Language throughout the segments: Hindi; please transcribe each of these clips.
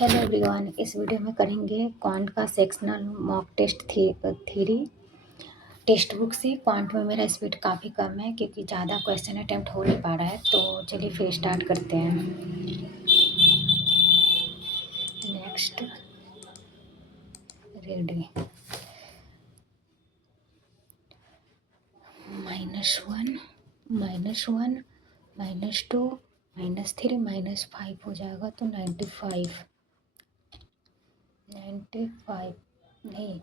Hello everyone. इस वीडियो में करेंगे क्वांट का sectional mock test theory text book से। क्वांट में मेरा स्पीड काफ़ी कम है क्योंकि ज़्यादा क्वेश्चन अटेम्प्ट हो नहीं पा रहा है, तो चलिए फिर स्टार्ट करते हैं। नेक्स्ट रेडी -1 -1 -2 -3 -5 हो जाएगा तो 95 नहीं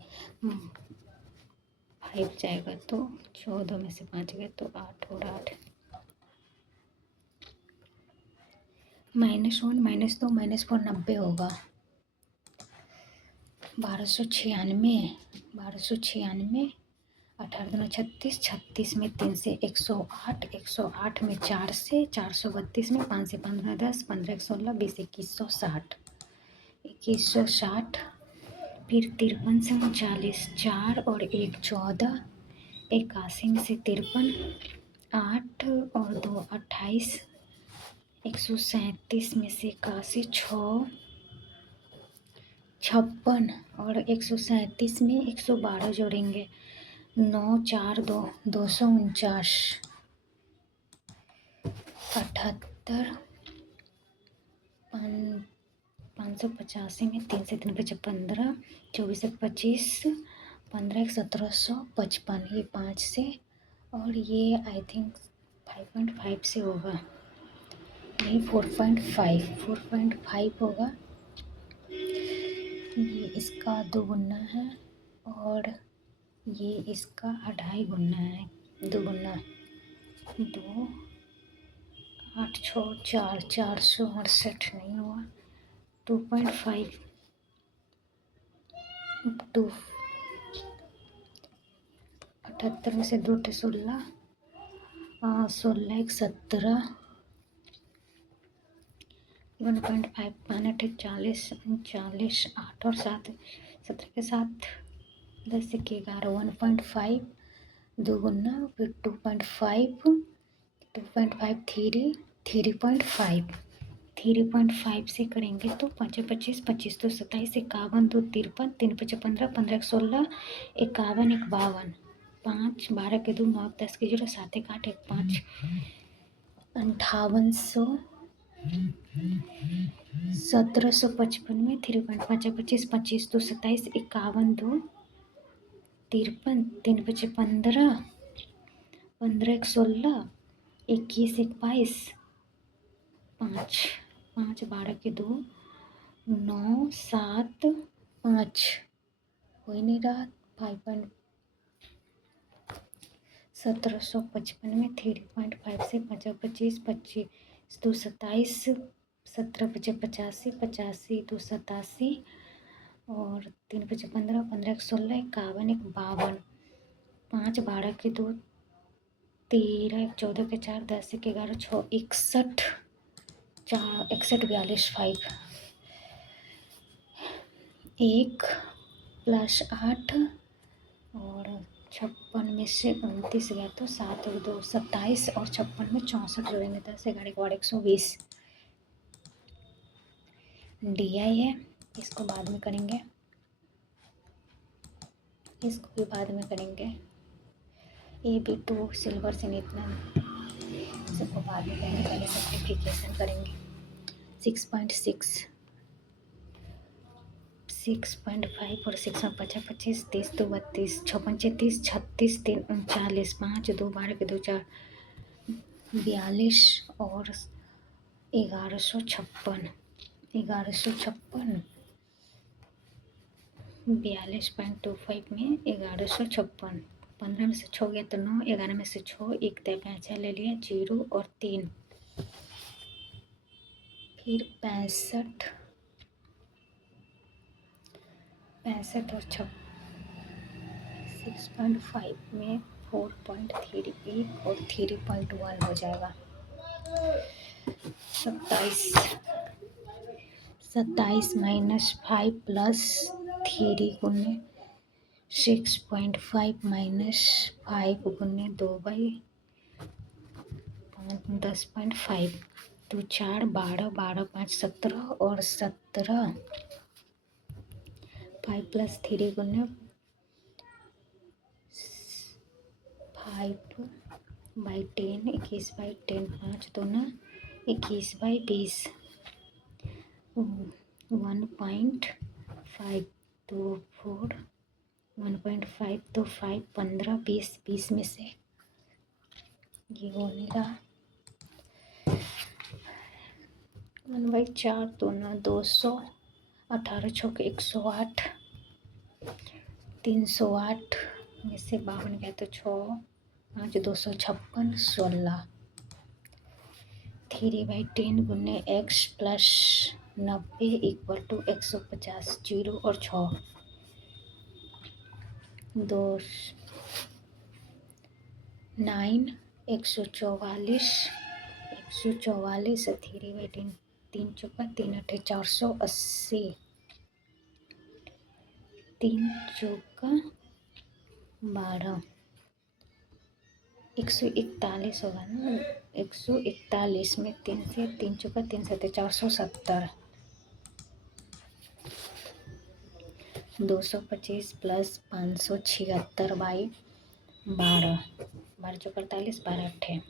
5 जाएगा तो 14 में से 5 गए तो 8 और 8 -1 -2 -4 90 होगा। 1296 18 दूना 36 36 में 3 से 108 108 में 4 से 432 में 5 से 15 10 15 1 16 20 2160 2160 फिर 53 से 39 4 और 1 14 81 में से 53 8 और 2 28 137 में से 81 6 56 और 137 में 112 जोड़ेंगे 9 4 2 249 78 585 में 3 से 3 बचे 15 24 से 25 15 1 1755 ये 5 से और ये आई थिंक 5.5 से होगा, नहीं 4.5 होगा। ये इसका 2 गुना है और ये इसका 2.5 गुना है। 2 गुना 2 8 6 4 468 नहीं हुआ। 2.5 2 78 में से 2 16 16 1 17 1.5 5 40 40 8 और 7 17 के साथ 10 से 11 1.5 2 गुना फिर 2.5 3.5 से करेंगे तो 5 25 25 तो 27 51 2 53 3 5 15 15 16 51 52 5 12 के 2 9 10 के 0 7 1 8 1 5 5800 1755 में 3.5 25 25 तो 27 51 2 53 3 5 15 15 1 16 21 1 22 5 5 12 के 2 9 7 5 हो ही नहीं रहा। 1755 में 3.5 से 5 25 25 2 27 17 5 85 85 2 87 और 3 5 15 15 1 16 51 1 52 5 12 के 2 13 1 14 के 4 10 1 11 6 61 4 61 42 5 1 प्लस 8 और 56 में से 29 गया तो 7 और 2 27 और 56 में 64 जोड़ेंगे 10 11 के बाद 120 DI है। इसको बाद में करेंगे, इसको भी बाद में करेंगे। AB2 सिल्वर से इतना सबको बाद में करेंगे, पहले सिंप्लीफिकेशन करेंगे। 6.6 6.5 और 6 में 25 25 30 2 32 6 35 36 3 39 5 2 12 के 2 4 42 और 1156 42.25 में 1156 15 में से 6 गया तो 9 11 में से 6 1 तय 5 ले लिया 0 और 3 फिर 65 और 6.5 में 4.38 और 3.1 हो जाएगा। 27 -5 प्लस 3 गुने 6.5 -5 गुने 2/10.5 तो 4 12 12 5 17 और 17 5 + 3 गुने 5/10 21/10 5 दूना 21/20 1.5 तो 4 1.5 तो 5 15 20 20 में से ये हो नहीं रहा 1/4 तो ना 200 18 छः 108 308 में से 52 गया तो 6 5 256 16 3/10 गुने x + 90 = 150 0 और 6 2 9 144 3/10 3 चौका 3 8 480 3 चौका 12 141 होगा ना 141 में 3 से 3 चौका 3 7 470 225 + 576/12 12 चौका 48 12 8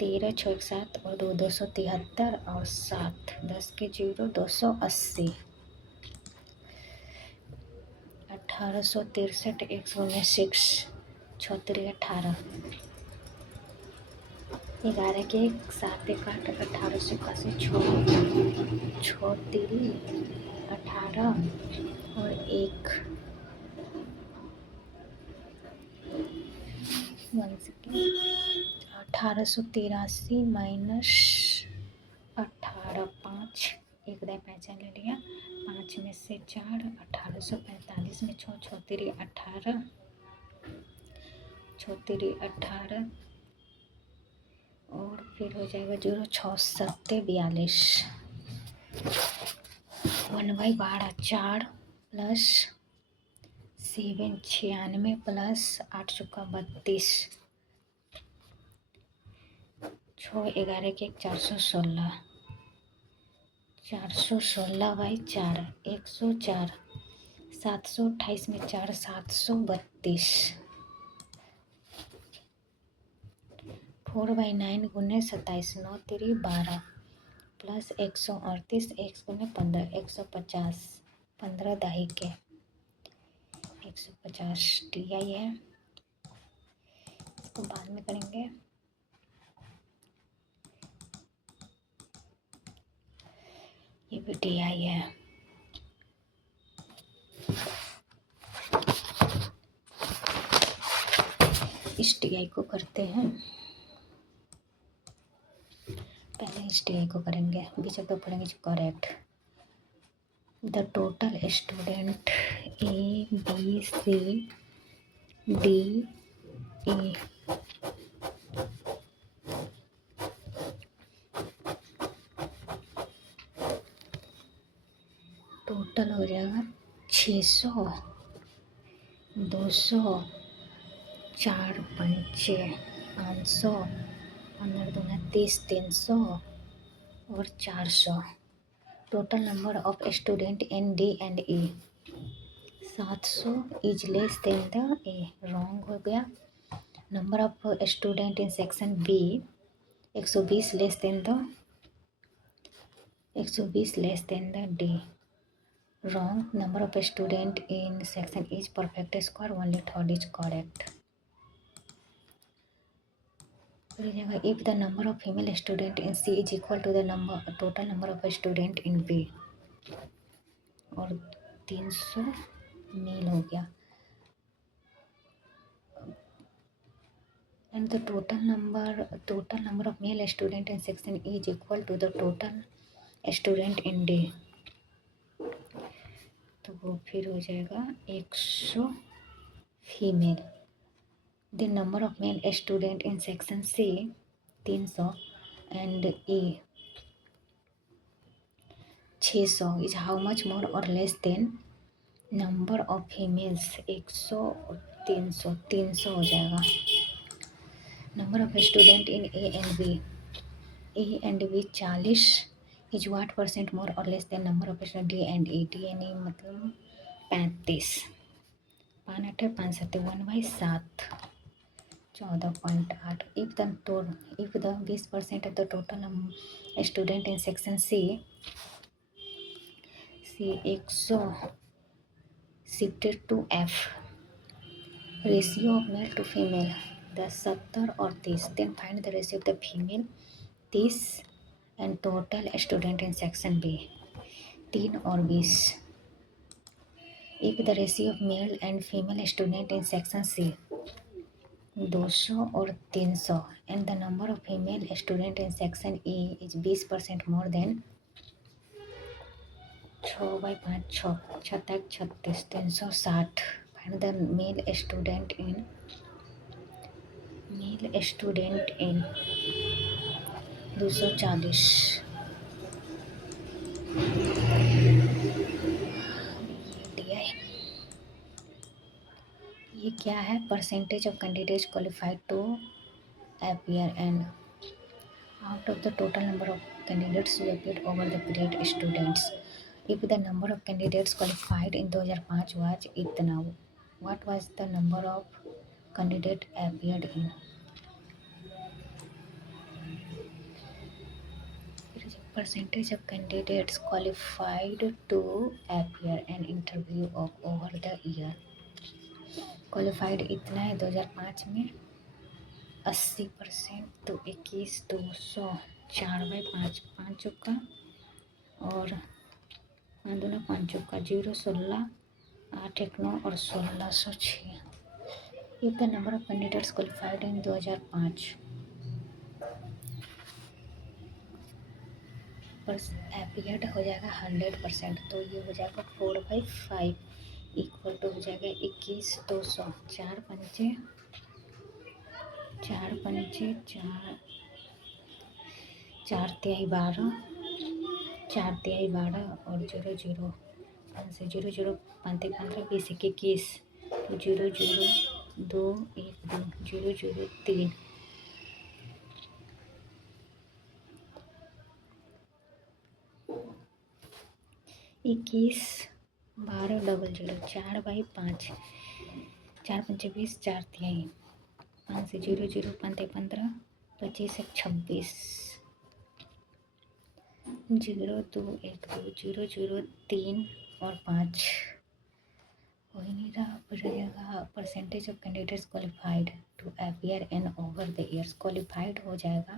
13 6 7 और 2 273 और 7 10 के 0 280 1863 119 36 18 11 के 7 1 8 1881 6 3 18 और 1 1 सेकेंड 1883 - 18 5 एक दाएं पहचान ले लिया 5 में से 4 1845 में 6 6 3 18 6 3 18 और फिर हो जाएगा 0 6 7 42 1/12 4 + 7 96 + 8 चौका 32 6 11 के 416 416/4 104 728 में 4 732 4/9 गुने 27 9 3 12 + 138 x गुने 15 150 15 दाही के 150 DI है इसको बाद में करेंगे ये भी DI है इस DI को करते हैं पहले इस DI को करेंगे बीच तो पढ़ेंगे जो correct the total student ABCDE total हो जाएगा 600 200 4 5 500 15 दूना 30 300 और 400 total number of student in D and E 700 is less than the A wrong हो गया number of student in section B 120 less than the 120 less than the D wrong number of student in section is perfect square only third is correct if the number of female student in C is equal to the total number of student in B और 300 मेल हो गया and the total number of male student in section E is equal to the total student in D तो वो फिर हो जाएगा 100 female the number of male student in section C 300 and E 600 is how much more or less than number of females 100 और 300 300 हो जाएगा number of student in A and B A and B 40 is what % more or less than number of student D and E. D and E मतलब 35। 5 8 5 7 1/7 14.8। If the 20% of the total student in section C 100 shifted to F, ratio of male to female 10 70 और 30, then find the ratio of the female 30 and total student in section B 3 और 20। If the ratio of male and female student in section C 200 और 300 and the number of female student in section E is 20% more than 6/5 6 36 36 360। Find the male student in 240। दिया है ये क्या है? Percentage of candidates qualified to appear and out of the total number of candidates who appeared over the period students। If the number of candidates qualified in 2005 was इतना, what was the number of candidate appeared in? Percentage of candidates qualified to appear and interview of over the year। Qualified इतना है 2005 में 80%, तो 21 200 4/5 5 चौका और 5 दूना 5 चौका 0 16 8 1 9 और 1606। If the number of candidates qualified in 2005 appeared हो जाएगा 100%, तो ये हो जाएगा 4/5 इक्वल टू हो जाएगा 21 200 4 पंचे 4 तिहाई 12 4 तिहाई 12 और 0 0 5 से 0 0 5 15 20 21 0 0 2 1 2 0 0 3 21 12 00 4/5 4 पंचे 20 4 तिहाई 5 से 0 0 5 15 25 1 26 0 2 1 2 0 0 3 और 5 हो ही नहीं रहा। रहेगा percentage of candidates qualified to appear in over the years. Qualified हो जाएगा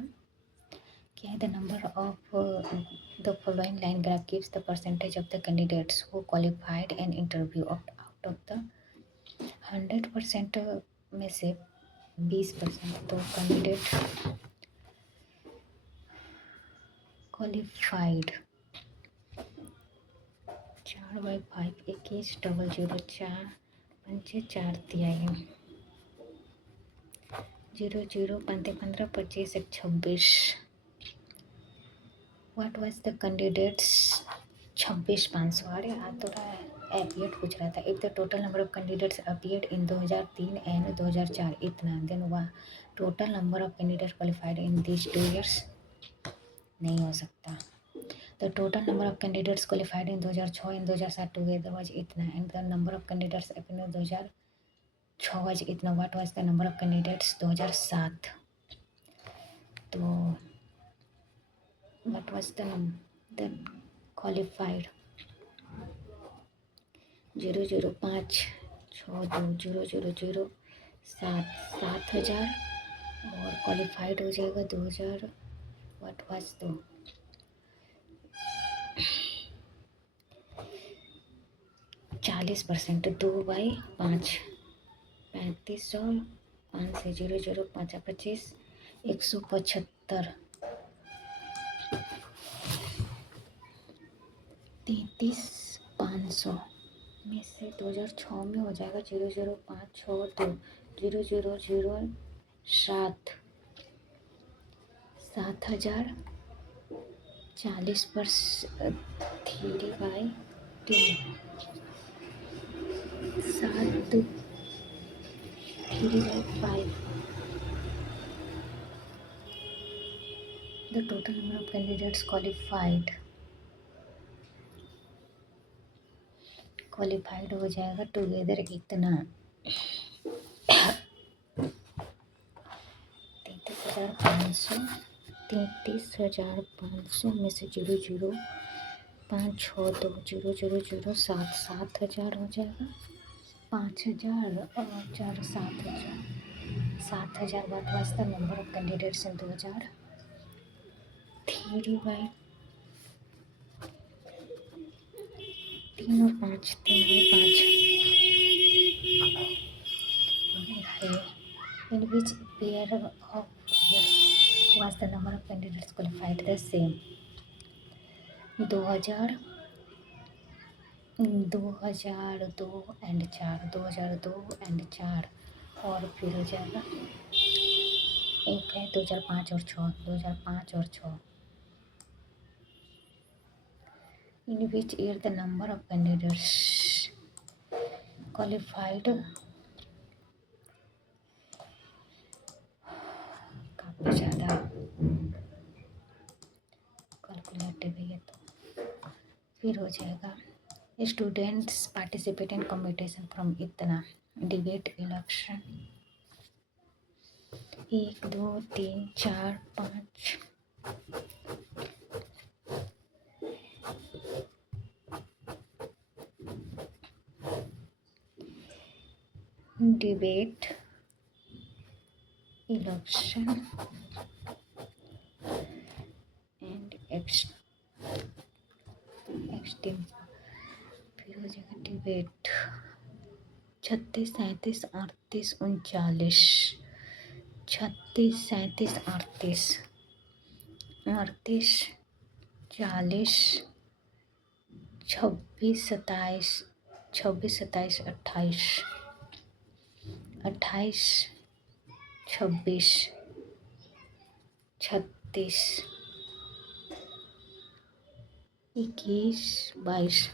क्या है? The number of the following line graph gives the percentage of the candidates who qualified an interview out of the 100% में से 20%, तो कैंडिडेट क्वालिफाइड 4/5 21 00 4 पंचे 4 तिहाई 0 0 5 15 25 1 26। What was the candidates 26,500। अरे आ तो रहा है अपीयर्ड पूछ रहा था। If the total number of candidates appeared in 2003 and 2004 इतना, देन वह total number of candidate qualified in this 2 years नहीं हो सकता। The total number of candidates qualified in 2006 and 2007 together was इतना, and the number of candidates appeared in 2006 was इतना। What was the number of candidates 2007, तो what was the qualified 005 62 000 7,000 और क्वालिफाइड हो जाएगा 2000। व्हाट वाज द 40% 2/5 3500 5 से 0 0 5 25 175 33,500 में से 2006 में हो जाएगा 00562 000 7 7,000 40% 3/2 7 3/5। The total कैंडिडेट्स क्वालिफाइड हो जाएगा टुगेदर इतना 33,500 में से 0,0562 7,000 हो जाएगा। 5,000 और 4 7,000 बात वास्ता number of candidates in 2,000 3 by 3 और 5 3 बाई 5 है in which pair of years was the number of candidates qualified the same 2000 2002 and 4 2002 and 4 और फिर हो जाएगा एक है 2005 और 6 2005 और 6 in which year the number of candidates qualified काफ़ी ज़्यादा कैलकुलेटिव है ये तो। फिर हो जाएगा students participate in competition from इतना debate election 1 2 3 4 5 debate election and extempore फिर हो जाएगा डिबेट 36 37 38 39 36 37 38 38 40 26 27 26 27 28 28 26 36 21 22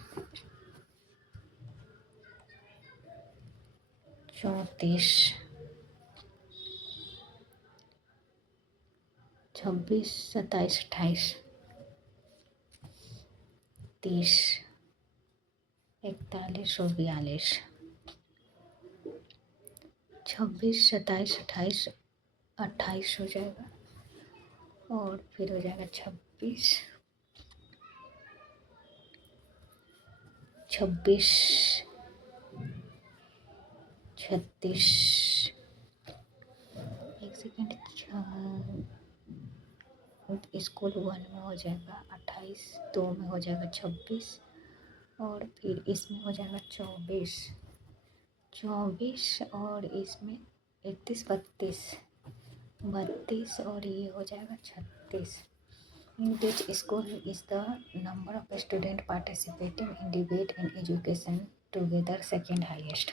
34 26 27 28 30 41 और 42 26 27 28 28 हो जाएगा और फिर हो जाएगा 26 36 एक सेकेंड स्कूल 1 में हो जाएगा 28 2 में हो जाएगा 26 और फिर इसमें हो जाएगा 24 और इसमें 31 32 और ये हो जाएगा 36 in which school is the number of student participating in debate and education together second highest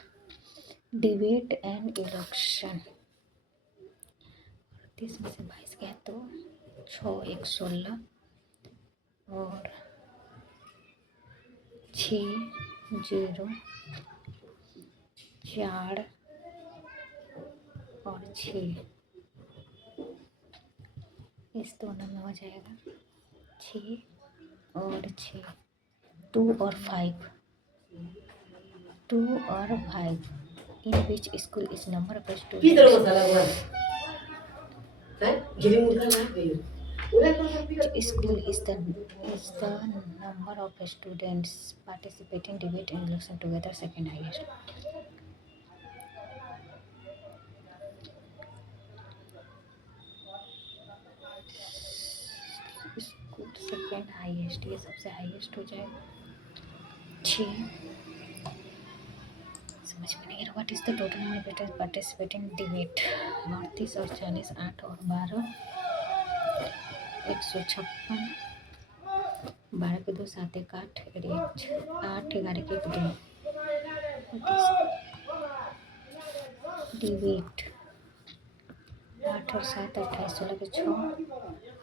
debate and election 30 में से 22 गया तो 6 1 16 और 6 0 4 और 6 इस दोनों में हो जाएगा 6 और 6 2 और 5 in which school is number of students school is the number of students participating debate and election together second highest school second highest ये सबसे हाईएस्ट हो जाएगा 6 समझ में नहीं what is the total number of participating debate 38 और 40 8 और 12 156 12 के 2 7 1 8 8 11 के 1 2 डिबेट 8 और 7 28 16 के 6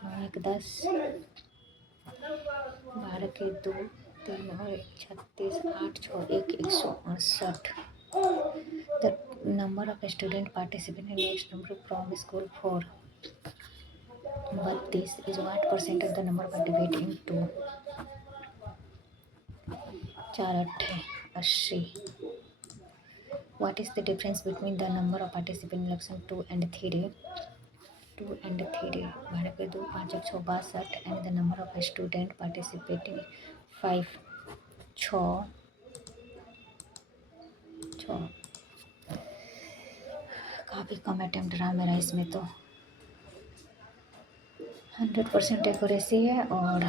9 1 10 12 के 2 3 और 1 36 8 6 1 168 The number of students participating in next number from school 4 32 is what percent of the number of divide into 4 अट्ठे 80। What is the difference between the number of participant election 2 and 3 भाड़े पे 2 5 1 6 62 and the number of student participating 5 6 6। काफ़ी कम अटेम्प्ट रहा मेरा इसमें तो 100% एक्यूरेसी है और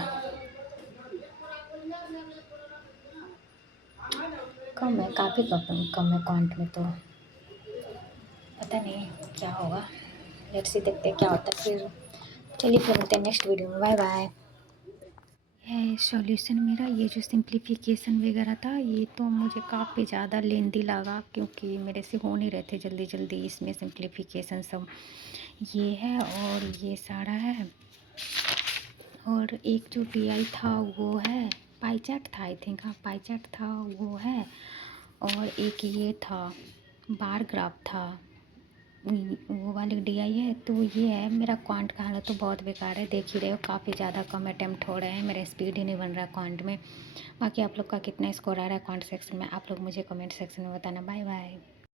कम है, काफ़ी कम है क्वांट में तो पता नहीं क्या होगा। लेट्स सी, देखते हैं क्या होता है फिर। चलिए फिर मिलते हैं नेक्स्ट वीडियो में। Bye bye. है सॉल्यूशन मेरा, ये जो सिंप्लीफिकेशन वगैरह था ये तो मुझे काफ़ी ज़्यादा लेंदी लगा क्योंकि मेरे से हो नहीं रहे थे जल्दी जल्दी इसमें सिंप्लीफिकेशन सब। ये है और ये सारा है और एक जो DI था वो है, पाई चार्ट था आई थिंक, हाँ पाई चार्ट था वो है, और एक ये था बार ग्राफ था, वो वाली DI है। तो ये है मेरा क्वांट का हालत तो बहुत बेकार है, देख ही रहे हो काफ़ी ज़्यादा कम अटैम्प्ट हो रहे हैं, मेरा स्पीड ही नहीं बन रहा क्वांट में। बाकी आप लोग का कितना स्कोर आ रहा है क्वांट सेक्शन में आप लोग मुझे कमेंट सेक्शन में बताना। Bye bye.